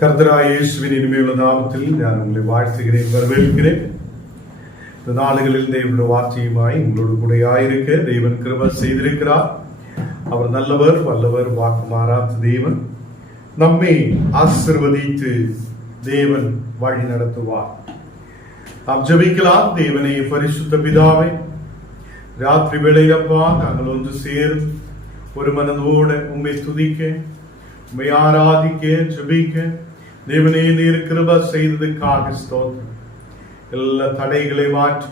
கர்த்தராகிய இயேசுவின் இனிமையுள்ள நாமத்தில் நான் உங்களை வாழ்த்துகிறேன், வரவேற்கிறேன். இந்த நாளுகளில் தேவனுடைய வார்த்தையுமாய் உங்களோடு கூட ஆயிருக்க தேவன் கிருபை செய்திருக்கிறார். அவர் நல்லவர், வல்லவர், வாக்கு மாறாத தேவன். நம்மை ஆசீர்வதித்து தேவன் வழி நடத்துவார். நாம் ஜெபிக்கலாம். தேவனே, பரிசுத்த பிதாவே, ராத்திரி வேளையிலப்பா நாங்கள் ஒன்று சேர்ந்து ஒரு மனதோடு உம்மை துதிக்க, உம்மை ஆராதிக்க, ஜெபிக்க தேவனே நீர் கிருபை செய்ததுக்காக ஸ்தோத்திரம். எல்லா தடைகளை மாற்றி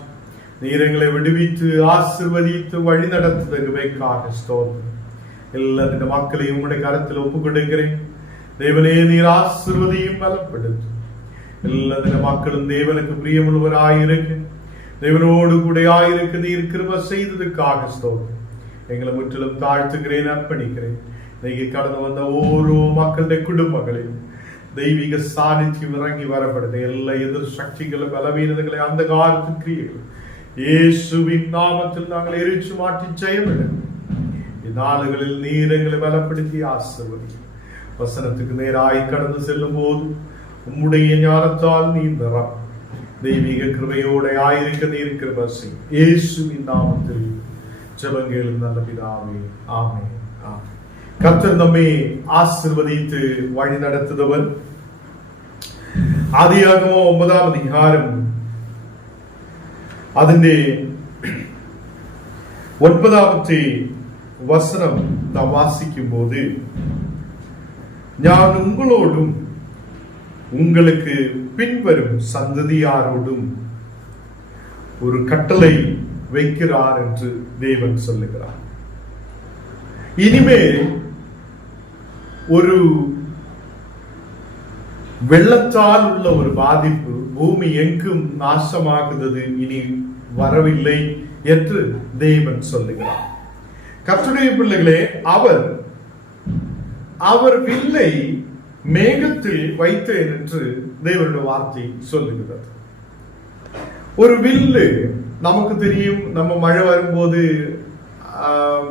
நீர் எங்களை விடுவித்து ஆசீர்வதித்து வழி நடத்துவதற்காக ஸ்தோத்திரம். எல்லா இந்த மக்களையும் உம்முடைய கரத்தில் ஒப்புக் கொடுக்கிறேன். தேவனே நீர் ஆசீர்வதியும் பலப்படுத்து. எல்லா இந்த மக்களும் தேவனுக்கு பிரியமுள்ளவராயிருக்கு, தேவனோடு கூட ஆயிருக்கு. நீர் கிருபை செய்ததுக்காக ஸ்தோத்திரம். எங்களை முற்றிலும் தாழ்த்துகிறேன், அர்ப்பணிக்கிறேன். இன்னைக்கு கடந்து வந்த ஓரோ மக்களுடைய குடும்பங்களையும் தெய்வீக சாநித்தியம் இறங்கி வரப்படுது. எல்லா எதிர் சக்திகளை, பலவீனங்களை, அந்த காலத்து கிரியைகள் இயேசுவின் நாமத்தில் நாங்கள் எரிச்சு மாற்றி செய்யவிட இந்நாளுகளில் நீர் எங்களை பலப்படுத்தி ஆசீர்வதி. வசனத்துக்கு நேராய் கடந்து செல்லும் போது உம்முடைய ஞானத்தால் நீ நிறம் தெய்வீக கிருபையோட ஆயிருக்க நீர் கிருபை செய். இயேசுவின் நாமத்தில் ஜெபங்கள் நல்ல பிதாவே, ஆமென். கர்த்தர் நம்மை ஆசீர்வதித்து வழி நடத்துபவர். ஆதியாகமம் 9ஆம் அதிகாரம் അതിന്റെ 9ാമത്തെ വസനം നാം വാസിക്കുമ്പോൾ, ഞാൻ ഉങ്ങളോടും உங்களுக்கு பின்வரும் சந்ததியாரோடும் ஒரு கட்டளை வைக்கிறார் என்று தேவன் சொல்லுகிறார். இனிமேல் ஒரு வெள்ளத்தால் உள்ள ஒரு பாதிப்பு, பூமி எங்கும் நாசமாகுது இனி வரவில்லை என்று தேவன் சொல்லுகிறார். கர்த்தருடைய பிள்ளைகளே, அவர் வில்லை மேகத்தில் வைத்தேன் என்று தேவனுடைய வார்த்தை சொல்லுகிறது. ஒரு வில்லு நமக்கு தெரியும், நம்ம மழை வரும்போது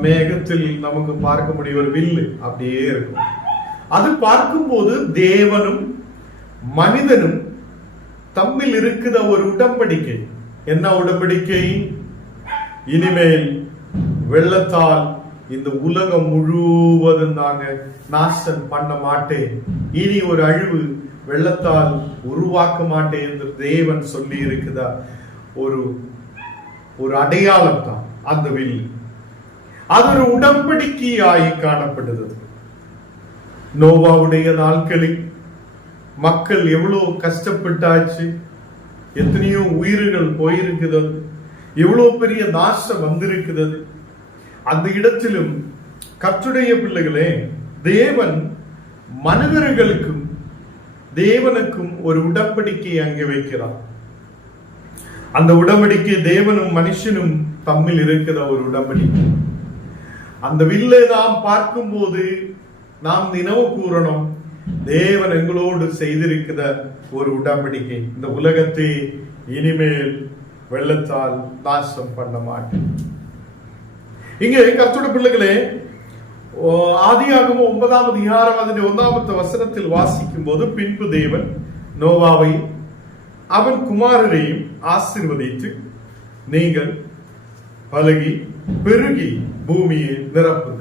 மேகத்தில் நமக்கு பார்க்க முடியும் ஒரு வில்லு அப்படியே இருக்கும். அது பார்க்கும்போது தேவனும் மனிதனும் தம்மில் இருக்கிற ஒரு உடன்படிக்கை. என்ன உடன்படிக்கை? இனிமேல் வெள்ளத்தால் இந்த உலகம் முழுவதும் நாங்க நாசம் பண்ண மாட்டேன், இனி ஒரு அழிவு வெள்ளத்தால் உருவாக்க மாட்டேன் என்று தேவன் சொல்லி இருக்குதா ஒரு அடையாளம் தான் அந்த வில்லு. அது ஒரு உடன்படிக்கையாய் காணப்படுகிறது. நோவாவுடைய நாட்களில் மக்கள் எவ்வளவு கஷ்டப்பட்டாச்சு, எத்தனையோ உயிர்கள் போயிருக்கிறது, எவ்வளவு பெரிய நாசம் வந்திருக்கிறது. அந்த இடத்திலும் கர்த்தருடைய பிள்ளைகளே, தேவன் மனிதர்களுக்கும் தேவனுக்கும் ஒரு உடன்படிக்கை அங்கே வைக்கிறார். அந்த உடன்படிக்கை தேவனும் மனுஷனும் தம்மில் இருக்கிற ஒரு உடன்படிக்கை. அந்த வில்லை நாம் பார்க்கும் போது நாம் நினைவு கூறணும், தேவன் எங்களோடு செய்திருக்கிற ஒரு உடன்படிக்கை. இந்த உலகத்தை இனிமேல் வெள்ளத்தால் நாசம் பண்ண மாட்டேன். இங்கே கர்த்தருடைய பிள்ளைகளே, ஆதியாகமம் 9ஆம் அதிகாரம் அதின் 1வது வசனத்தில் வாசிக்கும் போது, பின்பு தேவன் நோவாவை அவன் குமாரரையும் ஆசீர்வதித்து, நீங்கள் பலுகி பெருகி பூமியை நிரப்புங்கள்,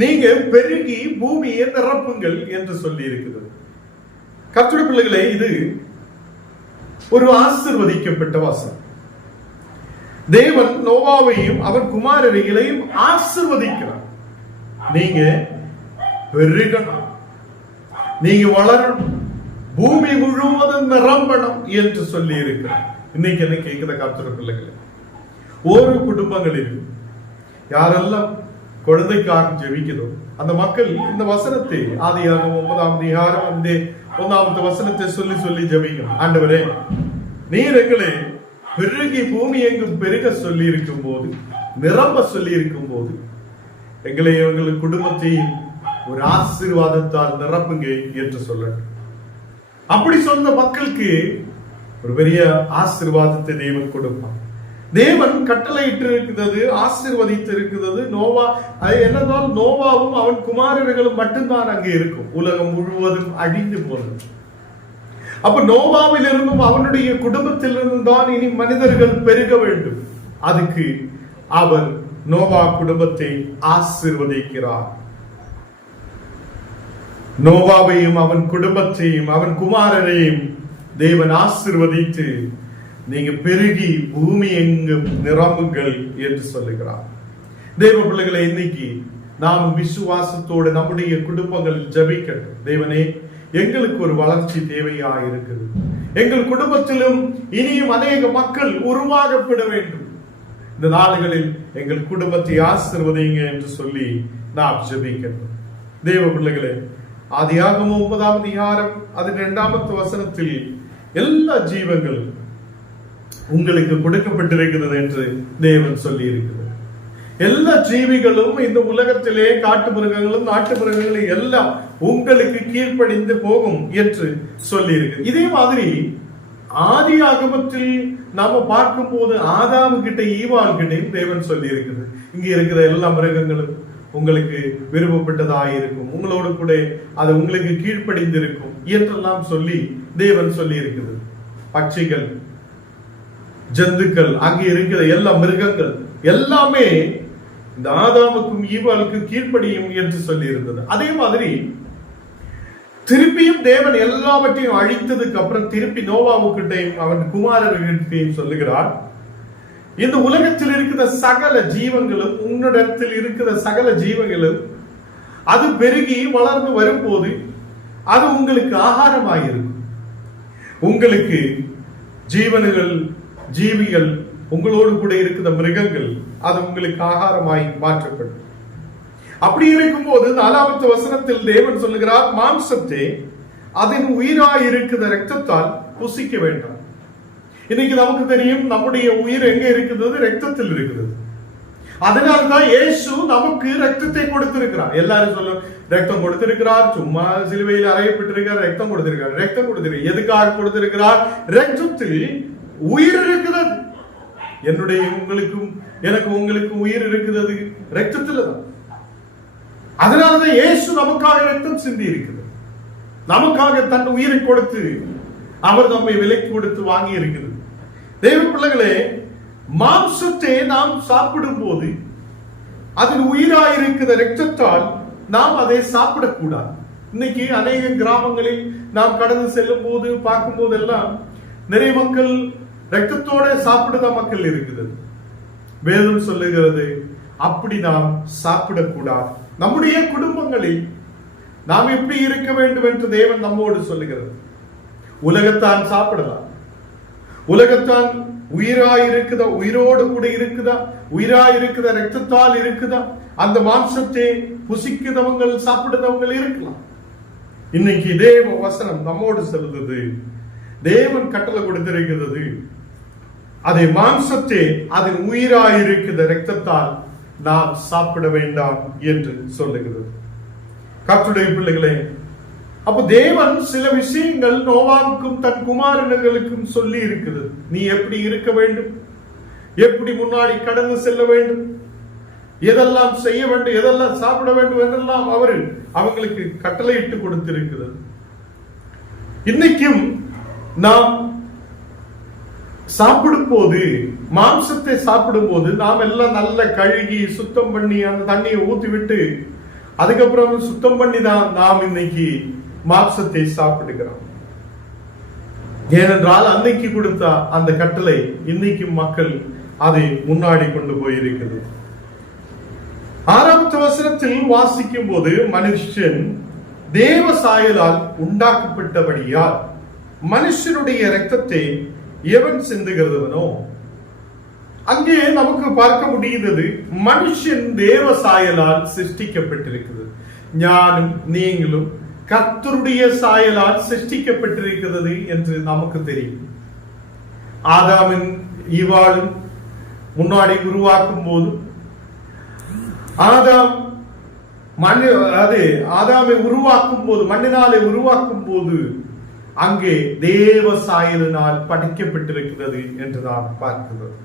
நீங்க பெருகி பூமியை நிரப்புங்கள் என்று சொல்லி இருக்கிறது. கர்த்தருடைய பிள்ளைகளே, இது ஒரு ஆசீர்வதிக்கப்பட்ட வசனம். தேவன் நோவாவையும் அவன் குமாரரையும் ஆசீர்வதிக்கிறார். நீங்க பெருகணும், நீங்க வளரணும், பூமி முழுவதும் நிரம்பணும் என்று சொல்லி இருக்கிறார். இன்னைக்கு என்ன கேட்கிற கர்த்தருடைய பிள்ளைகளே, ஒரு குடும்பங்களில் யாரெல்லாம் குழந்தைக்காக ஜெபிக்கிறதோ அந்த மக்கள் இந்த வசனத்தை, ஆதியாகமம் 9ஆம் அதிகாரம் 1வது வசனத்தை சொல்லி சொல்லி ஜெபிக்கணும். ஆண்டவரே, நீர் எங்களை பெருகி பூமி எங்கும் பெருக சொல்லி இருக்கும் போது, நிரம்ப சொல்லி இருக்கும் போது, எங்களை எங்கள் குடும்பத்தையும் ஒரு ஆசீர்வாதத்தால் நிரப்புங்க என்று சொல்லணும். அப்படி சொன்ன மக்களுக்கு ஒரு பெரிய ஆசீர்வாதத்தை தேவன் கொடுப்பான். தேவன் கட்டளையிட்டு இருக்கிறது, ஆசீர்வதித்து இருக்கிறது. நோவா என்னதான் நோவாவும் அவன் குமாரர்களும் மட்டும்தான் அங்கே இருக்கும். உலகம் முழுவதும் அழிந்து போனது. அப்ப நோவாவிலிருந்தும் அவனுடைய குடும்பத்திலிருந்து தான் இனி மனிதர்கள் பெருக வேண்டும். அதுக்கு அவர் நோவா குடும்பத்தை ஆசீர்வதிக்கிறார். நோவாவையும் அவன் குடும்பத்தையும் அவன் குமாரரையும் தேவன் ஆசீர்வதித்து நீங்க பெருகி பூமி எங்கும் நிரம்புங்கள் என்று சொல்லுகிறார். தேவ பிள்ளைகளை, இன்னைக்கு நாம் விசுவாசத்தோடு நம்முடைய குடும்பங்களில் ஜெபிக்கட்டும். தேவனே, எங்களுக்கு ஒரு வளர்ச்சி தேவையா இருக்குது. எங்கள் குடும்பத்திலும் இனியும் அநேக மக்கள் உருவாகப்பட வேண்டும். இந்த நாடுகளில் எங்கள் குடும்பத்தை ஆசீர்வதிங்க என்று சொல்லி நாம் ஜெபிக்கட்டும். தேவ பிள்ளைகளே, ஆதியாகமம் 9ஆம் அதிகாரம் 12வது வசனத்தில் எல்லா ஜீவங்களும் உங்களுக்கு கொடுக்கப்பட்டிருக்கிறது என்று தேவன் சொல்லி இருக்கிறது. எல்லா ஜீவிகளும் இந்த உலகத்திலே காட்டு மிருகங்களும் நாட்டு மிருகங்களும் எல்லாம் உங்களுக்கு கீழ்ப்படிந்து போகும் என்று சொல்லி இருக்கு. இதே மாதிரி ஆதி ஆகமத்தில் நாம பார்க்கும் போது ஆதாமு கிட்ட ஈவாள் கிட்டையும் தேவன் சொல்லி இருக்குது, இங்க இருக்கிற எல்லா மிருகங்களும் உங்களுக்கு விருப்பப்பட்டதாக இருக்கும், உங்களோடு கூட அது உங்களுக்கு கீழ்ப்படிந்து இருக்கும் என்றெல்லாம் சொல்லி தேவன் சொல்லி இருக்குது. பட்சிகள், ஜந்துக்கள், அங்கே இருக்கிற எல்லா மிருகங்கள் எல்லாமே இந்த ஆதாமுக்கும் ஈவாளுக்கு கீழ்ப்படியும் என்று சொல்லி இருந்தது. அதே மாதிரி திருப்பியும் தேவன் எல்லாவற்றையும் அழித்ததுக்கு அப்புறம் திருப்பி நோவாவுக்கிட்டையும் அவன் குமாரர்கிட்டையும் சொல்லுகிறார், இந்த உலகத்தில் இருக்கிற சகல ஜீவங்களும், உன்னிடத்தில் இருக்கிற சகல ஜீவங்களும் அது பெருகி வளர்ந்து வரும்போது அது உங்களுக்கு ஆகாரமாயிருக்கும். உங்களுக்கு ஜீவன்கள், ஜீவிகள், உங்களோடு கூட இருக்கிற மிருகங்கள் அது உங்களுக்கு ஆகாரமாய் மாற்றப்படும். அப்படி இருக்கும்போது 4வது வசனத்தில் தேவன் சொல்லுகிறார், மாம்சத்தை அதன் உயிராய் இருக்கிற ரத்தத்தால் புசிக்க வேண்டாம். இன்னைக்கு நமக்கு தெரியும், நம்முடைய உயிர் எங்க இருக்கிறது? ரத்தத்தில் இருக்கிறது. அதனால்தான் இயேசு நமக்கு ரத்தத்தை கொடுத்திருக்கிறார். எல்லாரும் சொல்லும், ரத்தம் கொடுத்திருக்கிறார், சும்மா சிலுவையில் அறையப்பட்டிருக்கிறார், ரத்தம் கொடுத்திருக்கிறார். ரத்தம் கொடுத்திருக்கிறார், எதுக்காக கொடுத்திருக்கிறார்? ரத்தத்தில் உயிர் இருக்கிறது. என்னுடைய உங்களுக்கும் எனக்கு உங்களுக்கு உயிர் இருக்கிறது ரத்தத்தில் தான். அதனாலதான் இயேசு நமக்காக ரத்தம் சிந்தி இருக்கிறது. நமக்காக தன் உயிரை கொடுத்து அவர் நம்மை விலைக்கு கொடுத்து வாங்கி இருக்கிறது. தேவ பிள்ளைகளே, மாம்சத்தை நாம் சாப்பிடும் போது அதில் உயிராயிருக்கிற ரத்தத்தால் நாம் அதை சாப்பிடக்கூடாது. இன்னைக்கு அநேக கிராமங்களில் நாம் கடந்து செல்லும் போது பார்க்கும் போதெல்லாம் நிறைய மக்கள் ரத்தத்தோட சாப்பிடுற மக்கள் இருக்குது. வேதம் சொல்லுகிறது, அப்படி நாம் சாப்பிடக்கூடாது. நம்முடைய குடும்பங்களில் நாம் எப்படி இருக்க வேண்டும் என்று தேவன் நம்மோடு சொல்லுகிறது. உலகத்தான் சாப்பிடலாம், உலகத்தான் உயிராயிருக்குதா, உயிரோடு கூட இருக்குதா, உயிராயிருக்குத ரத்தத்தால் இருக்குதா, அந்த மாம்சத்தை புசிக்கிறவங்க சாப்பிடுறவங்க இருக்கலாம். இன்னைக்கு தேவ வசனம் நம்மோடு சொல்லுது, தேவன் கட்டளை கொடுத்திருக்கிறது, அதை மாம்சத்தை அதன் உயிராயிருக்கிற ரத்தத்தால் நாம் சாப்பிட வேண்டாம் என்று சொல்லுகிறது. கர்த்தருடைய பிள்ளைகளே, அப்ப தேவன் சில விஷயங்கள் நோவாவுக்கும் தன் குமாரர்களுக்கும் சொல்லி இருக்குது. நீ எப்படி இருக்க வேண்டும், எப்படி முன்னாடி கடந்து செல்ல வேண்டும், எதெல்லாம் செய்ய வேண்டும், எதெல்லாம் சாப்பிட வேண்டும் என்றெல்லாம் அவங்களுக்கு கட்டளையிட்டு கொடுத்திருக்கிறது. இன்னைக்கும் நாம் சாப்பிடும் போது, மாம்சத்தை சாப்பிடும் போது நாம் எல்லாம் நல்ல கழுகி சுத்தம் பண்ணி அந்த தண்ணியை ஊத்தி விட்டு அதுக்கப்புறம் சுத்தம் பண்ணி தான் நாம் இன்னைக்கு மாம்சத்தை சாப்பிடுகிறோம். ஏனென்றால் அன்னைக்கு கொடுத்த அந்த கட்டளை இன்னைக்கு மக்கள் அதை முன்னாடி கொண்டு போயிருக்கிறது. 6வது வசனத்தில் வாசிக்கும் போது, மனுஷன் தேவ சாயலால் உண்டாக்கப்பட்டபடியால் மனுஷனுடைய இரத்தத்தை எவன் சிந்துகிறவனோ, அங்கே நமக்கு பார்க்க முடிகிறது, மனுஷன் தேவ சாயலால் சிருஷ்டிக்கப்பட்டிருக்கிறது. ஞானும் நீங்களும் கர்த்தருடைய சாயலால் சிருஷ்டிக்கப்பட்டிருக்கிறது என்று நமக்கு தெரியும். ஆதாமின் ஈவாளும் முன்னாடி உருவாக்கும் போது ஆதாமை உருவாக்கும் போது, மண்ணினாலே உருவாக்கும் போது அங்கே தேவ சாயலினால் படைக்கப்பட்டிருக்கிறது என்று நாம் பார்க்கிறோம்.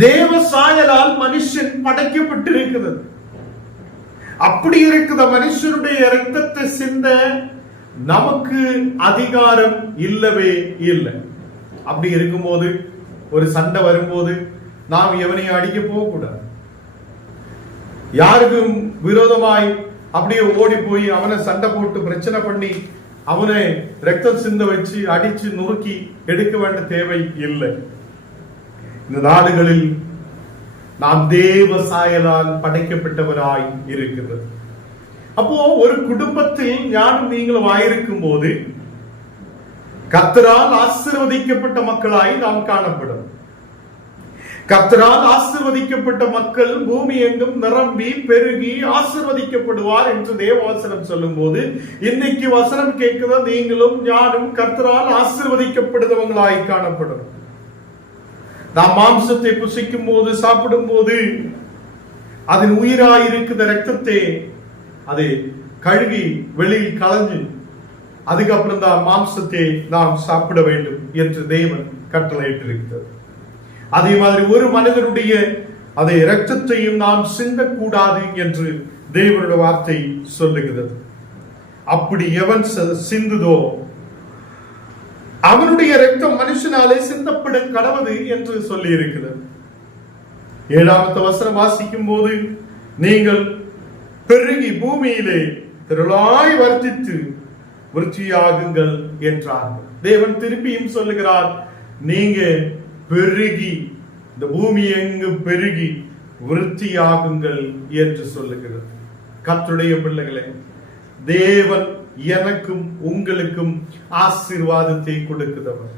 தேவ சாயலால் மனுஷன் படைக்கப்பட்டிருக்கிறது. அப்படி இருக்கிற மனுஷனுடைய இரத்தத்தை சிந்த நமக்கு அதிகாரம் இல்லவே இல்லை. அப்படி இருக்கும்போது ஒரு சண்டை வரும்போது நாம் எவனையும் அடிக்க போக கூடாது. யாருக்கும் விரோதமாய் அப்படியே ஓடி போய் அவனை சண்டை போட்டு பிரச்சனை பண்ணி அவனை ரத்தம் சிந்த வச்சு அடிச்சு நுறுக்கி எடுக்க வேண்டிய தேவை இல்லை. இந்த நாடுகளில் நாம் தேவ சாயலால் படைக்கப்பட்டவராய் இருக்கிறது. அப்போ ஒரு குடும்பத்தில் ஞானம் நீங்களும் ஆயிருக்கும் போது கர்த்தரால் ஆசீர்வதிக்கப்பட்ட மக்களாய் நாம் காணப்படும். கர்த்தரால் ஆசீர்வதிக்கப்பட்ட மக்கள் பூமி எங்கும் நிரம்பி பெருகி ஆசீர்வதிக்கப்படுவார் என்று தேவவசனம் சொல்லும் போது, இன்னைக்கு வசனம் கேட்கிற நீங்களும் ஞானும் கர்த்தரால் ஆசீர்வதிக்கப்படுபவங்களாய் காணப்படும். நாம் மாம்சத்தை புசிக்கும் போது சாப்பிடும் போது அதன் உயிராயிருக்கிற ரத்தத்தை அதை கழுகி வெளியில் கலந்து அதுக்கப்புறம் தான் மாம்சத்தை நாம் சாப்பிட வேண்டும் என்று தேவன் கட்டளையிட்டிருக்கிறது. அதே மாதிரி ஒரு மனிதனுடைய அதை இரத்தத்தையும் நாம் சிந்தக்கூடாது என்று தேவனுடைய வார்த்தை சொல்லுகிறது. அப்படி எவன் சிந்துதோ அவனுடைய இரத்தம் மனுஷனாலே சிந்தப்பட கடவுது என்று சொல்லி இருக்கிறது. 7வது வசனம் வாசிக்கும் போது, நீங்கள் பெருகி பூமியிலே திரளாய் வர்த்தித்து விருத்தியாகுங்கள் என்றார்கள். தேவன் திருப்பியும் சொல்லுகிறார், நீங்க பெருகி இந்த பூமி எங்கு பெருகி விருத்தியாகுங்கள் என்று சொல்லுகிறது. கர்த்தருடைய பிள்ளைகளே, தேவன் எனக்கும் உங்களுக்கும் ஆசீர்வாதத்தை கொடுக்கிறவர்.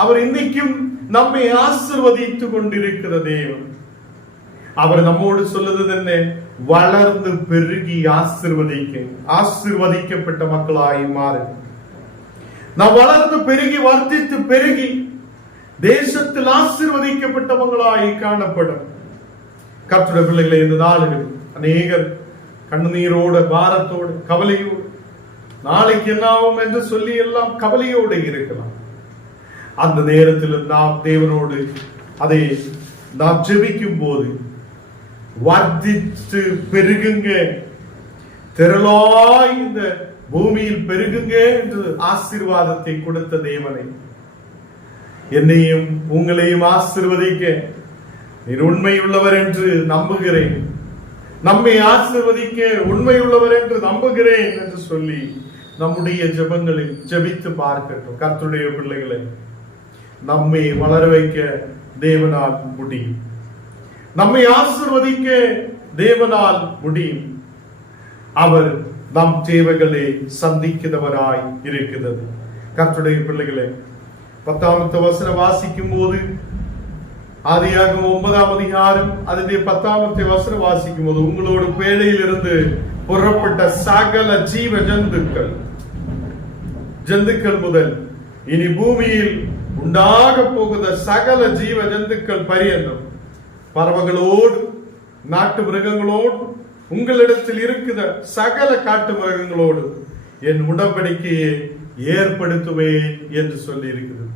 அவர் இன்னைக்கும் நம்மை ஆசீர்வதித்துக் கொண்டிருக்கிற தேவன். அவர் நம்மோடு சொல்லுது என்ன? வளர்ந்து பெருகி ஆசீர்வதிக்கப்பட்ட மக்களாய் மாறு. நாம் வளர்ந்து பெருகி வர்த்தித்து பெருகி தேசத்தில் ஆசீர்வதிக்கப்பட்டவங்களாய் காணப்படும். கர்த்தருடைய பிள்ளைகளை, இந்த நாளில் அநேகர் கண்ணீரோட பாரத்தோடு கவலையோடு நாளைக்கு என்ன ஆகும் என்று சொல்லி எல்லாம் கவலையோடு இருக்கலாம். அந்த நேரத்தில் நாம் தேவனோடு அதை நாம் ஜெபிக்கும் போது, வர்த்தித்து பெருகுங்க, திரளாய் இந்த பூமியில் பெருகுங்க என்று ஆசீர்வாதத்தை கொடுத்த தேவனை என்னையும் உங்களையும் ஆசீர்வதிக்க நீர் உண்மையுள்ளவர் என்று நம்புகிறேன், நம்மை ஆசீர்வதிக்க உண்மையுள்ளவர் என்று நம்புகிறேன் என்று சொல்லி நம்முடைய ஜெபங்களில் ஜெபித்து பார்க்கட்டும். கர்த்தருடைய பிள்ளைகளை, நம்மை வளர வைக்க தேவனால் முடியும், நம்மை ஆசீர்வதிக்க தேவனால் முடியும். அவர் நம் தேவைகளை சந்திக்கிறவராய் இருக்கிறது. கர்த்தருடைய பிள்ளைகளை, 10வது வசனம் வாசிக்கும் போது, ஆதியாகமம் 9ஆம் அதிகாரம் அதனுடைய 10வது வசனம் வாசிக்கும் போது, உங்களோட பேழையில் இருந்து புறப்பட்ட சகல ஜீவ ஜந்துக்கள் முதல் இனி பூமியில் உண்டாக போகுத சகல ஜீவ ஜந்துக்கள் பரியந்தம், பறவைகளோடு நாட்டு மிருகங்களோடு உங்களிடத்தில் இருக்கிற சகல காட்டு மிருகங்களோடு என் உடன்படிக்கையை ஏற்படுத்துவேன் என்று சொல்லி இருக்கிறது.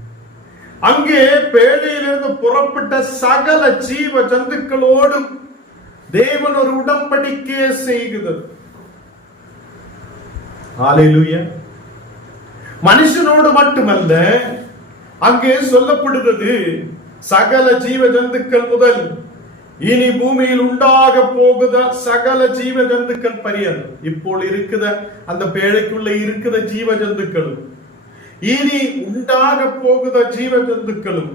அங்கே பேழையிலிருந்து புறப்பட்ட சகல ஜீவ ஜந்துக்களோடும் தேவன் ஒரு உடன்படிக்கையை செய்கிறது. ஹல்லேலூயா. மனுஷனோடு மட்டுமல்ல, அங்கே சொல்லப்படுகிறது சகல ஜீவ ஜந்துக்கள் முதல் இனி பூமியில் உண்டாக போகுத சகல ஜீவ ஜந்துக்கள் பரியந்தம். இப்போ இருக்கிற அந்த பேழைக்குள்ள இருக்கிற ஜீவ ஜந்துக்களும் இனி உண்டாக போகுத ஜீவ ஜந்துக்களும்,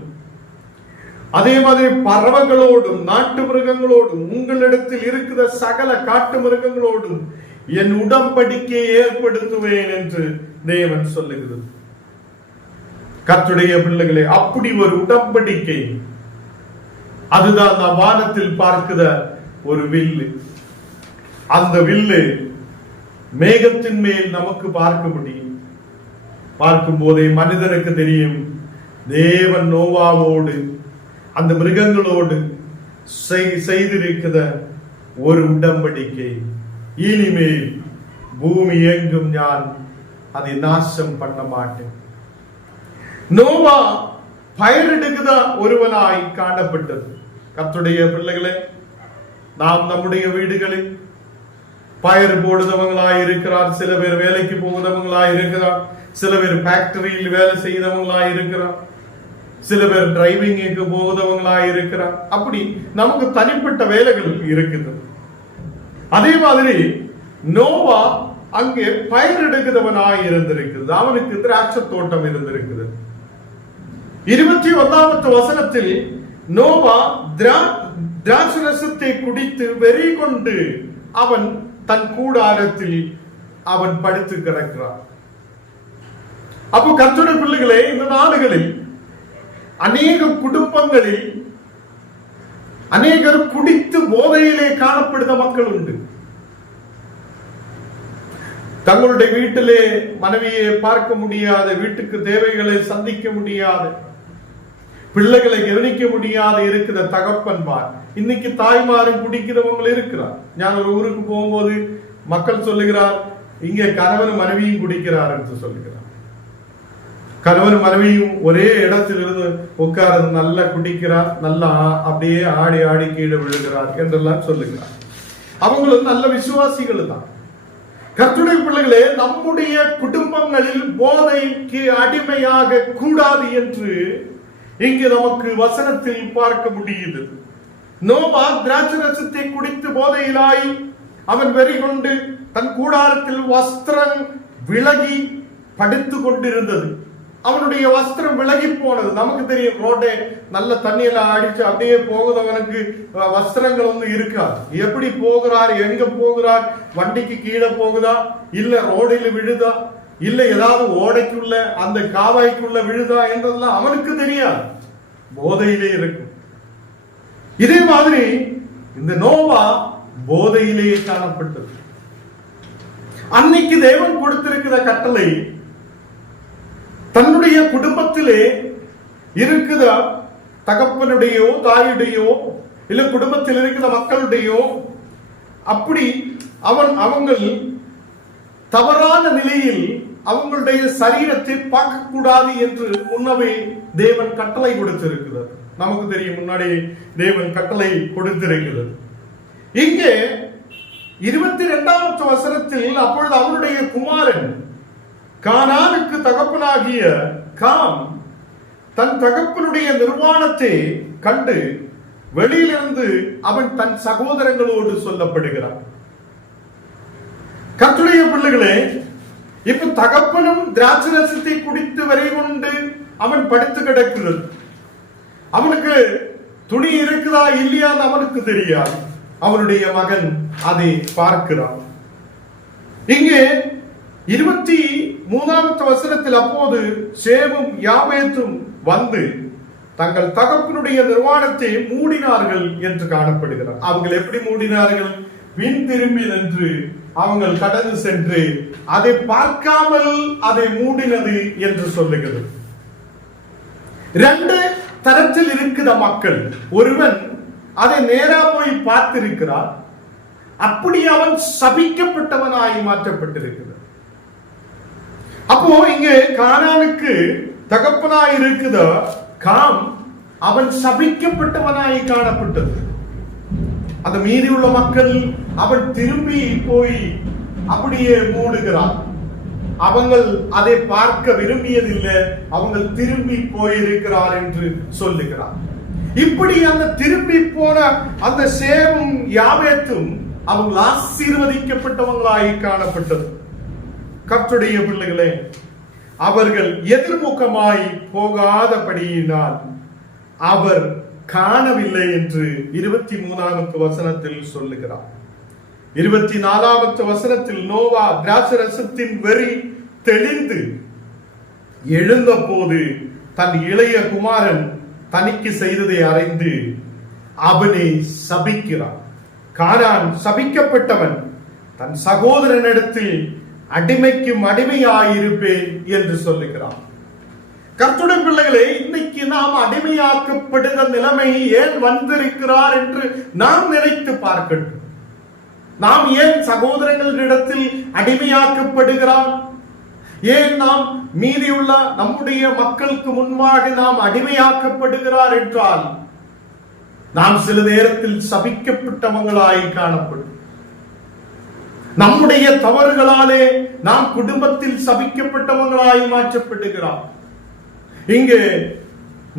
அதே மாதிரி பறவைகளோடும் நாட்டு மிருகங்களோடும் உங்களிடத்தில் இருக்கிற சகல காட்டு மிருகங்களோடும் என் உடன்படிக்கையை ஏற்படுத்துவேன் என்று தேவன் சொல்லுகிறது. கர்த்தருடைய பிள்ளைகளே, அப்படி ஒரு உடன்படிக்கை, அதுதான் நாம் வானத்தில் பார்க்கிற ஒரு வில்லு. அந்த வில்லு மேகத்தின் மேல் நமக்கு பார்க்க முடியும். பார்க்கும் போதே மனிதனுக்கு தெரியும், தேவன் நோவாவோடு அந்த மிருகங்களோடு செய்திருக்கிற ஒரு உடன்படிக்கை. இனிமேல் பூமி எங்கும் நான் அதை நாசம் பண்ண மாட்டேன். நோவா பயிரிடுகிற ஒருவனாய் காணப்பட்டது. கர்த்தருடைய பிள்ளைகளே, நாம் நம்முடைய வீடுகளில் பயிர் போடுதவங்களாய் இருக்கிறார், சில பேர் வேலைக்கு போகிறவங்களாய் இருக்கிறார், சில பேர் ஃபேக்டரியில் வேலை செய்தவங்களாய் இருக்கிறார், சில பேர் டிரைவிங்க்கு போகிறவங்களாய் இருக்கிறார். அப்படி நமக்கு தனிப்பட்ட வேலைகள் இருக்குது. அதே மாதிரி நோவா அங்கே பயிர் எடுக்கிறவனாய் இருந்திருக்கிறது. அவனுக்கு திராட்சை தோட்டம் இருந்திருக்குது. 21வது வசனத்தில் நோவா திராட்சை ரசத்தை குடித்து வெறி கொண்டு அவன் தன் கூடாரத்தில் அவன் படுத்து கிடக்கிறான். அப்போ கர்த்தருடைய பிள்ளைகளே, இந்த நாடுகளில் அநேக குடும்பங்களில் அநேகர் குடித்து போதையிலே காணப்படுகிற மக்கள் உண்டு. தங்களுடைய வீட்டிலே மனைவியை பார்க்க முடியாத, வீட்டுக்கு தேவைகளை சந்திக்க முடியாத, பிள்ளைகளை கவனிக்க முடியாத இருக்கிற தகப்பன்மார், இன்னைக்கு தாய்மாரும் குடிக்கிறவங்க இருக்கிறார். நான் ஒரு ஊருக்கு போகும்போது மக்கள் சொல்லுகிறார், இங்கே கணவன் மனைவியும் குடிக்கிறார் என்று சொல்லுகிறார். கணவன் மனைவியும் ஒரே இடத்தில் இருந்து உட்கார்ந்து நல்லா குடிக்கிறார், நல்லா அப்படியே ஆடி ஆடி கீழே விழுகிறார் என்றெல்லாம் சொல்லுகிறார். அவங்களும் நல்ல விசுவாசிகள் தான். கர்த்தருடைய பிள்ளைகளே, நம்முடைய குடும்பங்களில் போதைக்கு அடிமையாக கூடாது என்று இங்கு நமக்கு வசனத்தில் பார்க்க முடியுது. நோவா திராட்சை ரசத்தை குடித்து போதையிலாய் அவன் வெறி கொண்டு தன் கூடாரத்தில் வஸ்திரம் விலகி படுத்து கொண்டிருந்தது. அவனுடைய வஸ்திரம் விலகி போனது. நமக்கு தெரியும், ரோட்டை நல்ல தண்ணியில அடிச்சு அப்படியே போகுதவனுக்கு வஸ்திரங்கள் வந்து இருக்காது. எப்படி போகிறார், எங்க போகிறார், வண்டிக்கு கீழே போகுதா, இல்ல ரோடில் விழுதா, இல்ல ஏதாவது ஓடைக்குள்ள அந்த காவாய்க்குள்ள விழுதா என்றதெல்லாம் அவனுக்கு தெரியாது. போதையிலே இருக்கும். இதே மாதிரி இந்த நோவா போதையிலேயே காணப்பட்டது. அன்னைக்கு தேவன் கொடுத்திருக்கிற கட்டளை, தன்னுடைய குடும்பத்திலே இருக்கிற தகப்பனுடையோ தாயுடையோ இல்ல குடும்பத்தில் இருக்கிற மக்களுடையோ அப்படி அவங்கள் தவறான நிலையில் அவங்களுடைய சரீரத்தை பார்க்க கூடாது என்று முன்னவே தேவன் கட்டளை கொடுத்திருக்கிறது. நமக்கு தெரியும், முன்னாடி தேவன் கட்டளை கொடுத்திருக்கிறது. இங்கே 22வது வசனத்தில் அப்பொழுது அவருடைய குமாரன் கானானுக்கு தகப்பனாகிய காம் தன் தகப்பனுடைய நிர்வாணத்தை கண்டு வெளியிலிருந்து அவன் தன் சகோதரங்களோடு சொல்லப்படுகிறான். கர்த்தருடைய பிள்ளைகளே, இப்ப தகப்பனும் திராட்சை ரசத்தை குடித்து வரை கொண்டு அவன் படுத்து கிடக்கிறது. அவனுக்கு துணி இருக்குதா இல்லையான்னு அவனுக்கு தெரியாது. அவனுடைய மகன் அதை பார்க்கிறான். இங்கே 23வது வசனத்தில் அப்போது சேமும் யாபேத்தும் வந்து தங்கள் தகப்பனுடைய நிர்வாணத்தை மூடினார்கள் என்று காணப்படுகிறார். அவங்க எப்படி மூடினார்கள்? பின் திரும்பி நின்று அவங்கள் கடந்து சென்று அதை பார்க்காமல் அதை மூடினது என்று சொல்லுகிறது. 2 தரத்தில் இருக்கிற மக்கள். ஒருவன் அதை நேரா போய் பார்த்திருக்கிறார், அப்படி அவன் சபிக்கப்பட்டவனாய் மாற்றப்பட்டிருக்கிறார். அப்போ இங்கே கானானுக்கு தகப்பனாய் இருக்குத காம் அவன் சபிக்கப்பட்டவனாய் காணப்பட்டது. அந்த மீதி உள்ள மக்கள் அவன் திரும்பி போய் அப்படியே மூடுகிறான். அவங்கள் அதை பார்க்க விரும்பியதில்லை, அவங்க திரும்பி போயிருக்கிறார் என்று சொல்லுகிறார். இப்படி அந்த திரும்பி போன அந்த சேமும் யாபேத்தும் அவங்க ஆசீர்வதிக்கப்பட்டவங்களாய் காணப்பட்டது. கர்த்தருடைய பிள்ளைகளே, அவர்கள் எதிர்முகமாய் போகாதபடியினால் அவர் காணவில்லை என்று 23வது வசனத்தில் சொல்லுகிறார். 24வது வசனத்தில் நோவா திராட்சை ரசத்தின் வெறி தெளிந்து எழுந்த போது தன் இளைய குமாரன் தனிக்கு செய்ததை அறிந்து அவனை சபிக்கிறான். கானான் சபிக்கப்பட்டவன், தன் சகோதரனிடத்தில் அடிமைக்கும் அடிமையாயிருப்பேன் என்று சொல்லுகிறான். கர்த்தருடைய பிள்ளைகளே, இன்னைக்கு நாம் அடிமையாக்கப்படுகிற நிலைமை ஏன் வந்திருக்கிறார் என்று நாம் நினைத்து பார்க்கட்டும். நாம் ஏன் சகோதரர்களிடத்தில் அடிமையாக்கப்படுகிறார்? ஏன் நாம் மீதியுள்ள நம்முடைய மக்களுக்கு முன்பாக நாம் அடிமையாக்கப்படுகிறார் என்றால், நாம் சில நேரத்தில் சபிக்கப்பட்டவங்களாய் காணப்படும். நம்முடைய தவறுகளாலே நாம் குடும்பத்தில் சபிக்கப்பட்டவங்களாய் மாற்றப்படுகிறோம். இங்கு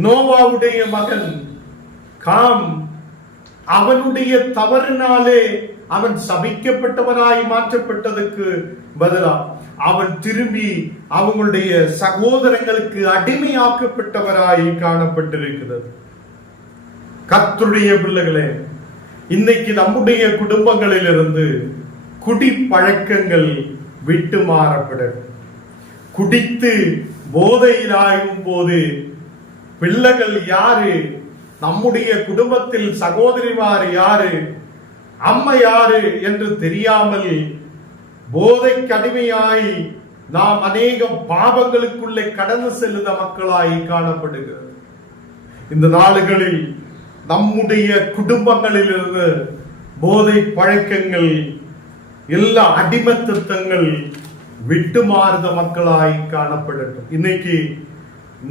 நோவாவுடைய மகன் காம், அவனுடைய தவறினாலே அவன் சபிக்கப்பட்டவனாய் மாற்றப்பட்டதுக்கு பதிலா அவன் திரும்பி அவங்களுடைய சகோதரங்களுக்கு அடிமையாக்கப்பட்டவராய் காணப்பட்டிருக்கிறது. கர்த்தருடைய பிள்ளைகளே, இன்னைக்கு நம்முடைய குடும்பங்களிலிருந்து குடி பழக்கங்கள் விட்டு மாறப்பட, குடித்து போதையிலாகும் போது பிள்ளைகள் யாரு, நம்முடைய குடும்பத்தில் சகோதரிமார் யாரு, அம்மா யாரு என்று தெரியாமல் போதை கடுமையாய் நாம் அநேக பாவங்களுக்குள்ளே கடந்து செல்லுத மக்களாய் காணப்படுகிறது. இந்த நாடுகளில் நம்முடைய குடும்பங்களிலிருந்து போதை பழக்கங்கள், எல்லா அடிமத்தங்கள் விட்டு மாறுத மக்களாய் காணப்படட்டும். இன்னைக்கு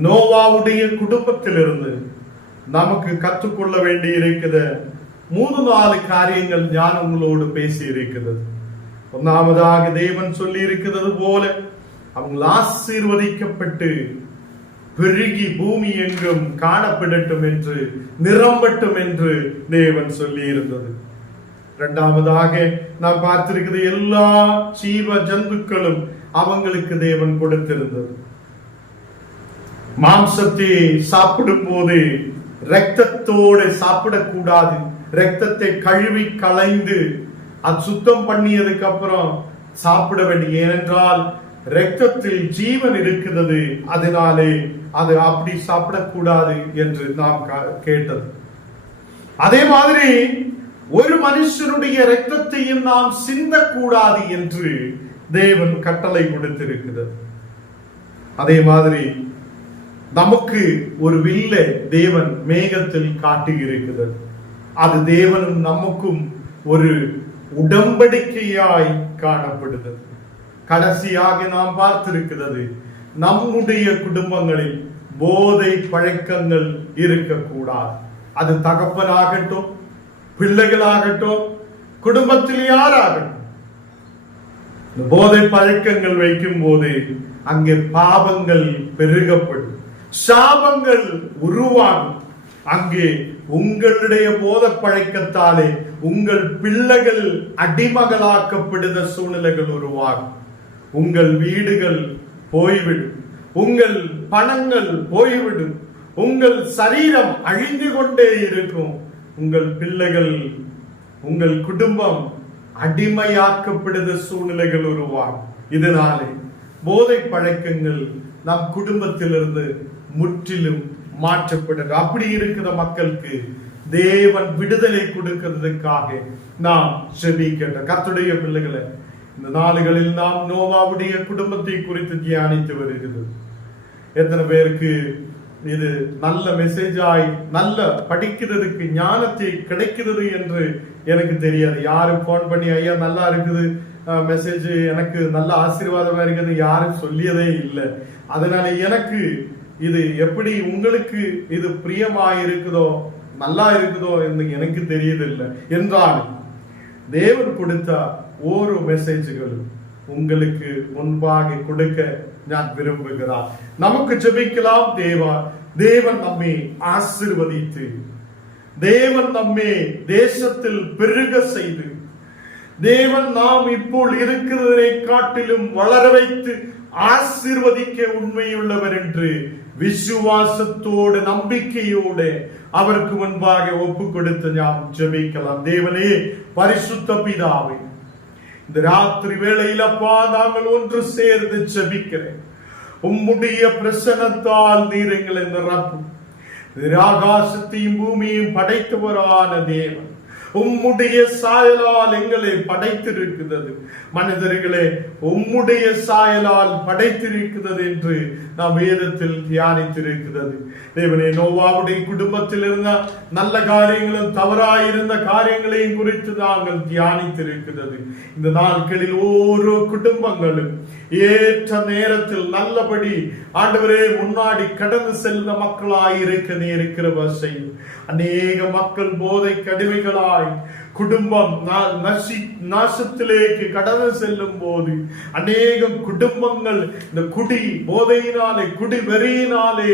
நோவாவுடைய குடும்பத்திலிருந்து நமக்கு கற்றுக்கொள்ள வேண்டி இருக்கிற 3-4 காரியங்கள் நான் உங்களோடு பேசி இருக்கிறது. ஒன்னாவதாக தேவன் சொல்லி இருக்கிறது போல அவங்க ஆசீர்வதிக்கப்பட்டு பெருகி பூமி எங்கும் காணப்படட்டும் என்று, நிரம்பட்டும் என்று தேவன் சொல்லி இருந்தது. இரண்டாவதாக நாம் பார்த்திருக்கிறது, எல்லா ஜீவ ஜந்துக்களும் அவங்களுக்கு தேவன் கொடுத்திருந்தது. மாம்சத்தை சாப்பிடும் போது ரத்தத்தோடு சாப்பிடக்கூடாது, ரத்தத்தை கழுவி களைந்து அது சுத்தம் பண்ணியதுக்கு அப்புறம் சாப்பிட வேண்டிய, ஏனென்றால் ரத்தத்தில் ஜீவன் இருக்கிறது, அதனாலே அது அப்படி சாப்பிடக்கூடாது என்று நாம் கேட்டது. அதே மாதிரி ஒரு மனுஷனுடைய ரத்தத்தையும் நாம் சிந்தக்கூடாது என்று தேவன் கட்டளை கொடுத்திருக்கிறது. அதே மாதிரி நமக்கு ஒரு வில்லை தேவன் மேகத்தில் காட்டி இருக்கிறது. அது தேவனும் நமக்கும் ஒரு உடன்படிக்கையாய் காணப்படுகிறது. கடைசியாக நாம் பார்த்திருக்கிறது, நம்முடைய குடும்பங்களில் போதை பழக்கங்கள் இருக்கக்கூடாது. அது தகப்பனாகட்டும், பிள்ளைகளாகட்டும், குடும்பத்தில் யாராகட்டும், போதை பழக்கங்கள் வைக்கும் போது அங்கே பாவங்கள் பெருகப்படும், சாபங்கள் உருவாகும். அங்கே உங்களுடைய போத பழக்கத்தாலே உங்கள் பிள்ளைகள் அடிமகளாக்கப்படுத சூழ்நிலைகள் உருவாகும். உங்கள் வீடுகள் போய்விடும், உங்கள் பணங்கள் போய்விடும், உங்கள் சரீரம் அழிந்து கொண்டே இருக்கும். உங்கள் பிள்ளைகள், உங்கள் குடும்பம் அடிமையாக்கப்படுத சூழ்நிலைகள் உருவாகும். இதனாலே போதை பழக்கங்கள் நம் குடும்பத்திலிருந்து முற்றிலும் மாற்றப்படுது. அப்படி இருக்கிற மக்களுக்கு தேவன் விடுதலை கொடுக்கிறதுக்காக நாம் ஜெபிக்கின்ற கர்த்தருடைய பிள்ளைகளை, இந்த நாளுகளில் நாம் நோவாவுடைய குடும்பத்தை குறித்து தியானித்து வருகிறது. எத்தனை பேருக்கு இது நல்ல மெசேஜாய், நல்ல படிக்கிறதுக்கு ஞானத்தை கிடைக்கிறது என்று எனக்கு தெரியாது. யாரும் போன் பண்ணி ஐயா நல்லா இருக்குது மெசேஜ், எனக்கு நல்ல ஆசீர்வாதமா இருக்குது யாரும் சொல்லியதே இல்லை. அதனால எனக்கு இது எப்படி உங்களுக்கு இது பிரியமாய் இருக்குதோ, நல்லா இருக்குதோ என்று எனக்கு தெரியதில்லை. என்றாலும் தேவன் கொடுத்த ஒரு மெசேஜ்கள் உங்களுக்கு முன்பாக கொடுக்க நான் விரும்புகிறார். நமக்கு ஜெபிக்கலாம். தேவன் நம்மை ஆசீர்வதித்து, தேவன் நம்மை தேசத்தில் பெருக செய்து, தேவன் நாம் இப்போ இருக்கிறதை காட்டிலும் வளர வைத்து ஆசீர்வதிக்க உண்மையுள்ளவர் என்று விசுவாசத்தோடு நம்பிக்கையோடு அவருக்கு முன்பாக ஒப்பு கொடுத்து நாம் ஜெபிக்கலாம். தேவனே, பரிசுத்த பிதாவே, இந்த ராத்திரி வேளையில் அப்பா நாங்கள் ஒன்று சேர்ந்து ஜெபிக்கிறேன். உம்முடைய பிரசன்னத்தால் நீர் எங்களை நிரப்பும். ஆகாசத்தையும் பூமியையும் படைத்தவரான தேவன், உம்முடைய சாயலால் எங்களை படைத்திருக்கிறது. மனிதர்களே, உம்முடைய சாயலால் படைத்திருக்கிறது என்று நாம் வேதத்தில் தியானித்திருக்கிறது. தேவனே, நோவாவுடைய குடும்பத்தில் இருந்த நல்ல காரியங்களும் தவறாயிருந்த காரியங்களையும் குறித்து நாங்கள் தியானித்திருக்கிறது. இந்த நாட்களில் ஓரோ குடும்பங்களும் ஏற்ற நேரத்தில் நல்லபடி ஆண்டவரே முன்னாடி கடந்து செல்ல மக்களாயிருக்க நீர் கிருபை செய்யும். அநேக மக்கள் போதை கடிமைகளாய் குடும்பம் நாசத்திலேக்கு கடந்து செல்லும் போது அநேக குடும்பங்கள் இந்த குடி போதையினாலே குடி வெறியினாலே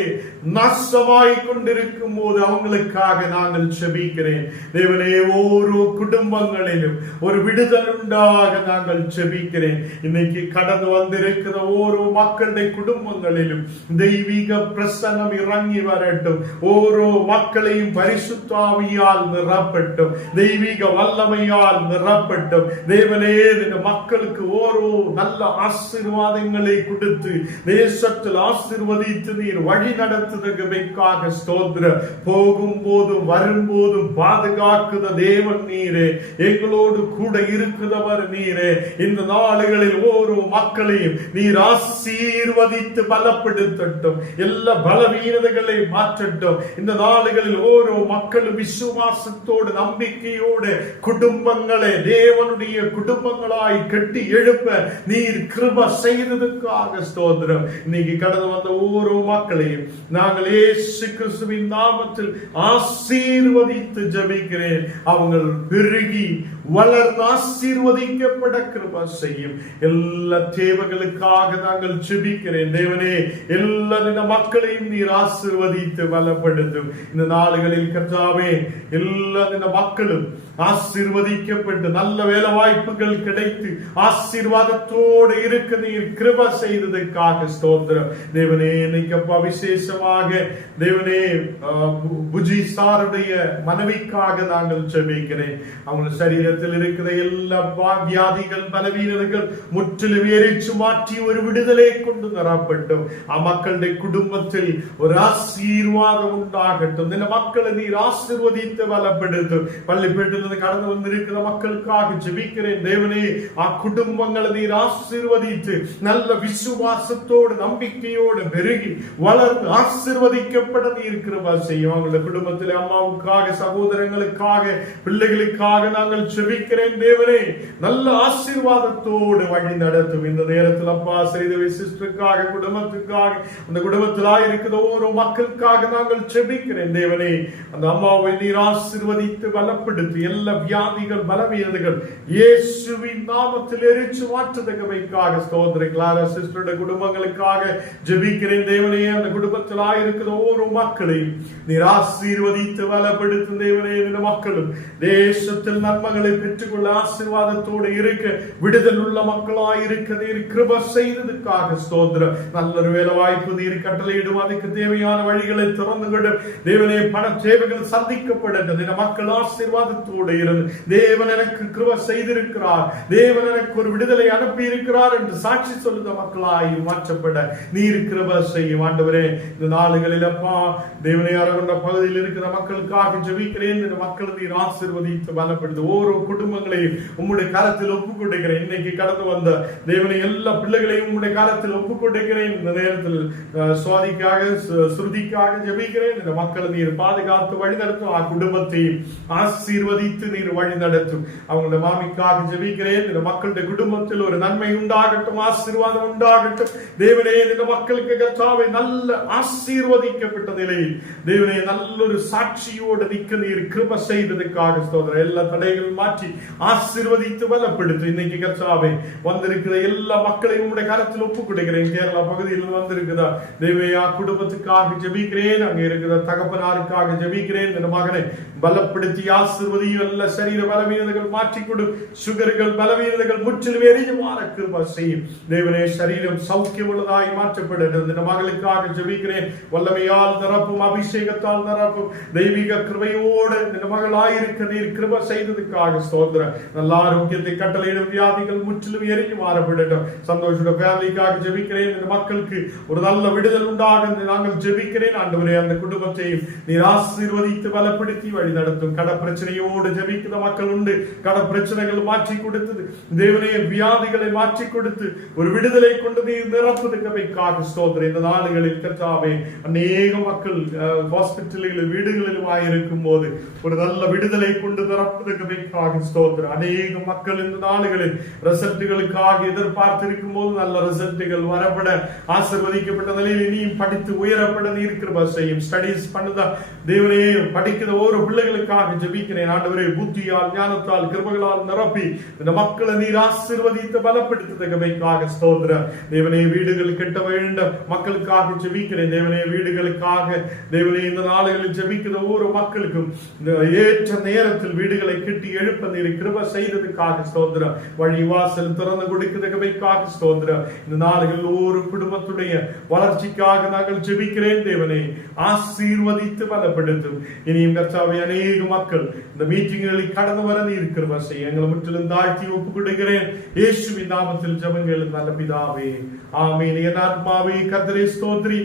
நாசமாய் கொண்டிருக்கும் போது அவங்களுக்காக நாங்கள் செபிக்கிறேன். தேவனே, ஓரோ குடும்பங்களிலும் ஒரு விடுதல் உண்டாக நாங்கள் செபிக்கிறேன். இன்னைக்கு கடந்து வந்திருக்கிற ஓரோ மக்களுடைய குடும்பங்களிலும் தெய்வீக பிரசன்னம் இறங்கி வரட்டும். ஓரோ மக்களையும் பரிசுத்த ஆவியால் நிரப்பட்டும், தெய்வீக வல்லமையால் நிரப்பட்டும். தேவனே, இந்த மக்களுக்கு ஓரோ நல்ல ஆசீர்வாதங்களை கொடுத்து தேசத்தில் ஆசீர்வதித்து நீர் வழி நடத்துவதற்காக ஸ்தோத்திரம். போகும் போதும் வரும்போதும் பாதுகாக்குத தேவன் நீரே, எங்களோடு கூட இருக்கிறவர் நீரே. இந்த நாடுகளில் ஓரோ மக்களையும் நீர் ஆசீர்வதித்து பலப்படுத்தட்டும், எல்லா பலவீனதைகளை மாற்றட்டும். இந்த நாடுகளில் ஓரோ மக்களும் விசுவாசத்தோடு நம்பிக்கையோடு குடும்பங்களை தேவனுடைய குடும்பங்களாய் கட்டி எழுப்ப நீர் கிருபை செய்ததற்காக ஸ்தோத்திரம். இன்னைக்கு கடந்து வந்த ஓரோ மக்களையும் நாங்கள் இயேசு கிறிஸ்துவின் நாமத்தில் ஆசீர்வதித்து ஜெபிக்கிறேன். அவங்க பெருகி வளர்ந்து ஆசீர்வதிக்கப்பட கிருபை செய்யும். எல்லா தேவைகளுக்காக நாங்கள் ஜெபிக்கிறேன். தேவனே, எல்லா மக்களையும் நீர் ஆசீர்வதித்து பலப்படுத்தும். இந்த நாடுகளில் கர்த்தாவே, எல்லா மக்களும் ஆசீர்வதிக்கப்பட்டு நல்ல வேலை வாய்ப்புகள் கிடைத்து ஆசீர்வாதத்தோடு இருக்க நீர் கிருபை செய்ததற்காக ஸ்தோத்திரம். தேவனே, இன்னைக்கு அப்பா விசேஷமாக தேவனே புஜி சாருடைய மனைவிக்காக நாங்கள் ஜெபிக்கிறேன். அவங்க சரீரத்தில் இருக்கிற எல்லா வியாதிகள் பலவீனங்கள் முற்றிலும் எரிச்சு மாற்றி ஒரு விடுதலை கொண்டு தரப்பட்டும். மக்களுடைய குடும்பத்தில் ஒரு ஆசீர்வாதம் உண்டாகட்டும். இந்த மக்களை நீர் ஆசீர்வதித்து பலப்படுத்தும். பள்ளிப்பேட்டில் கடந்து வந்திருக்கிற மக்களுக்காக ஜெபிக்கிறேன். தேவனே, குடும்பங்களை நீர் ஆசீர்வதித்து நல்ல விசுவாசத்தோடு நம்பிக்கையோடு பெருகி வளர்ந்து ஆசீர்வதிக்கப்பட நீர் கிருபை செய்யும். அவங்களுடைய குடும்பத்தில் அம்மாவுக்காக, சகோதரங்களுக்காக, பிள்ளைகளுக்காக நாங்கள் ஜெபிக்கிறேன். தேவனே, நல்ல ஆசீர்வாதத்தோடு வழி நடத்தும். இந்த நேரத்தில் அப்பா செய்த சிஸ்டருக்காக, குடும்பத்துக்காக, அந்த குடும்பத்திலாய் இருக்கிற ஒவ்வொரு மக்களுக்காக நாங்கள் ஜெபிக்கிறேன். தேவனே, அந்த அம்மாவை நீர் ஆசீர்வதித்து பலப்படுத்தி எல்லா வியாதிகள் பலவீனங்கள் இயேசுவின் நாமத்தில் எரிச்சு மாற்றுவதற்காக ஸ்தோத்திரம். கிளாரா சிஸ்டருடைய குடும்பங்களுக்காக ஜெபிக்கிறேன். தேவனே, அந்த குடும்பத்திலாய் இருக்கிற ஒவ்வொரு மக்களையும் நீர் ஆசீர்வதித்து பலப்படுத்தும். தேவனே, இந்த மக்களும் தேசத்தில் நன்மைகளை பெற்றுக்கொள்ள ஆசீர்வாதத்தோடு இருக்க விடுதல் உள்ள மக்களாய் இருக்க நீர் கிருபை செய்ததற்காக ஸ்தோத்திரம். நல்ல ஒரு வேலை வாய்ப்பு நீர் கட்டளையிடும். அதுக்கு தேவையான வழிகளை திறந்து கொண்டும். தேவனே, பண தேவைகள் சந்திக்கப்படட்டும். இந்த மக்கள் ஆசீர்வாதத்தோடு இருந்து தேவன் எனக்கு கிருபை செய்திருக்கிறார், தேவன் எனக்கு ஒரு விடுதலை அனுப்பி இருக்கிறார் என்று சாட்சி சொல்லுத மக்களாய் மாற்றப்பட நீர் கிருபை செய்யும். ஆண்டவரே, இந்த நாடுகளில் அப்பா தேவனை அரவண்ட பகுதியில் இருக்கிற மக்களுக்காக ஜெபிக்கிறேன். இந்த மக்கள் நீர் ஆசீர்வதித்து பலப்படுத்து. ஓரோ குடும்பங்களையும் உம்முடைய கரத்தில் ஒப்புக் கொடுக்கிறேன். இன்னைக்கு கடந்து வந்த தேவனை எல்லா பிள்ளைகளையும் உம்முடைய கரத்தில் ஒப்புக் கொடுக்கிறேன். இந்த நேரத்தில் சுவாதிக்காக, ஸ்ருதிக்காக ஜெபிக்கிறேன். இந்த மக்களை நீர் பாதுகாத்து வழி நடத்தும். குடும்பத்தையும் ஆசீர்வதித்து நீர் வழி நடத்தும். அவங்களுடைய மாமிக்காக ஜெபிக்கிறேன். இந்த மக்களுடைய குடும்பத்தில் ஒரு நன்மை உண்டாகட்டும், ஆசீர்வாதம் உண்டாகட்டும். தேவனே, இந்த மக்களுக்கு கர்த்தாவே நல்ல ஆசீர்வதிக்கப்பட்ட நிலையில் தேவனே நல்ல ஒரு சாட்சியோடு நிற்க நீர் கிருபை செய்ததற்காக ஸ்தோத்திரம். எல்லா தடைகள் மாற்றி ஆசீர்வதித்து பலப்படுத்து. இன்னைக்கு கர்த்தாவே வந்திருக்கிற எல்லா மக்களையும் உங்களுடைய கரத்தில் ஒப்புக் கொடுக்கிறேன். கேரளா பகுதியில் வந்திருக்கிறதா தேவையா குடும்பத்துக்காக ஜெபிக்கிறேன். அங்க இருக்கிற தகப்பனாருக்காக ஜெபிக்கிறேன். இந்த மகனை பலப்படுத்தி ஆசீர்வதியும். எல்லா சரீர பலவீனங்கள் மாற்றிக்கொடு. சுகர்கள் பலவீனங்கள் முற்றிலும் எரிஞ்சு மாற கிருபை செய்யும். தேவனே, சரீரம் சௌக்கியம் உள்ளதாய் மாற்றப்படட்டும். இந்த மகளுக்காக ஜெபிக்கிறேன். வல்லமையால் நிரப்பும், அபிஷேகத்தால் நிரப்பும், தெய்வீக கிருபையோடு இந்த மகளாயிருக்க நீர் கிருபை செய்ததுக்காக ஸ்தோத்திரம். நல்ல ஆரோக்கியத்தை கட்டளையிடும். வியாதிகள் முற்றிலும் எரிஞ்சு மாறப்படட்டும். சந்தோஷோட ஃபேமிலிக்காக ஜெபிக்கிறேன். இந்த மக்களுக்கு ஒரு நல்ல விடுதல் உண்டாக நாங்கள் ஜெபிக்கிறேன். ஆண்டவரே, அந்த குடும்பத்தையும் நீர் ஆசீர்வதித்து பலப்படுத்தி வழி நடத்தும். கட பிரச்சனையோடு ஜெபிக்கிற மக்கள் உண்டு. கட பிரச்சனைகள் மாற்றி கொடுத்தது தேவனே, வியாதிகளை மாற்றி கொடுத்து ஒரு விடுதலை கொண்டு நீர் நிரப்புவதற்காக ஸ்தோத்திரம். இந்த நாடுகளில் கர்த்தாவே அநேக மக்கள் ஹாஸ்பிட்டல்களில் வீடுகளிலும் இருக்கும் போது ஒரு நல்ல விடுதலை கொண்டு நிரப்புவதற்காக கிருபைக்காக ஸ்தோத்திரம். அநேக மக்கள் இந்த நாடுகளில் ரிசல்ட்டுகளுக்காக எதிர்பார்த்திருக்கும் போது நல்ல ரிசல்ட்டுகள் வரப்பட, ஆசீர்வதிக்கப்பட்ட நிலையில் இனியும் படித்து உயரப்பட நீர் கிருபை செய்யும். ஸ்டடீஸ் பண்ணுதா தேவனே, படிக்கிற ஒவ்வொரு பிள்ளைகளுக்காக ஜெபிக்கிறேன் ஆண்டவரே. புத்தியால், ஞானத்தால், கிருபைகளால் நிரப்பி இந்த மக்களை நீர் ஆசீர்வதித்து பலப்படுத்த கிருபைக்காக ஸ்தோத்திரம். தேவனே, வீடுகள் கட்ட வேண்டும் மக்களுக்காக ஜெபிக்கிறேன். தேவனே, வீடுகளுக்காக தேவனே இந்த நாடுகளில் ஜெபிக்கிற ஒவ்வொரு மக்களுக்கும் இந்த ஏற்ற நேரத்தில் வீடுகளை கட்டி எழுப்ப நீர் கிருபை செய்ததுக்காக ஸ்தோத்திரம். வழி வாசல் திறந்து கொடுக்கிற கிருபைக்காக ஸ்தோத்திரம். இந்த நாடுகளில் ஒவ்வொரு குடும்பத்துடைய வளர்ச்சிக்காக நாங்கள் ஜெபிக்கிறேன். தேவனே, ஆசீர்வதித்து பலப்படுத்தும். இனியும் கர்த்தாவே, அநேக மக்கள் இந்த மீட்டிங்களில் கடந்து வர நீர் கிருபை செய்ய எங்களை முற்றிலும் தாழ்த்தி ஒப்புக் கொடுக்கிறேன். இயேசுவின் நாமத்தில் ஜெபங்கள் நல்ல பிதாவே, ஆமென். என் ஆத்மாவே கர்த்தரை ஸ்தோத்திரி,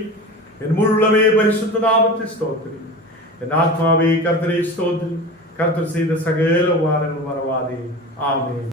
என் முழுவதுமே பரிசுத்த நாமத்தை ஸ்தோத்திரி. என் ஆத்மாவே கர்த்தரை ஸ்தோத்திரி, கர்த்தர் செய்த சகல உபகாரங்கள் மறவாதே. ஆமென்.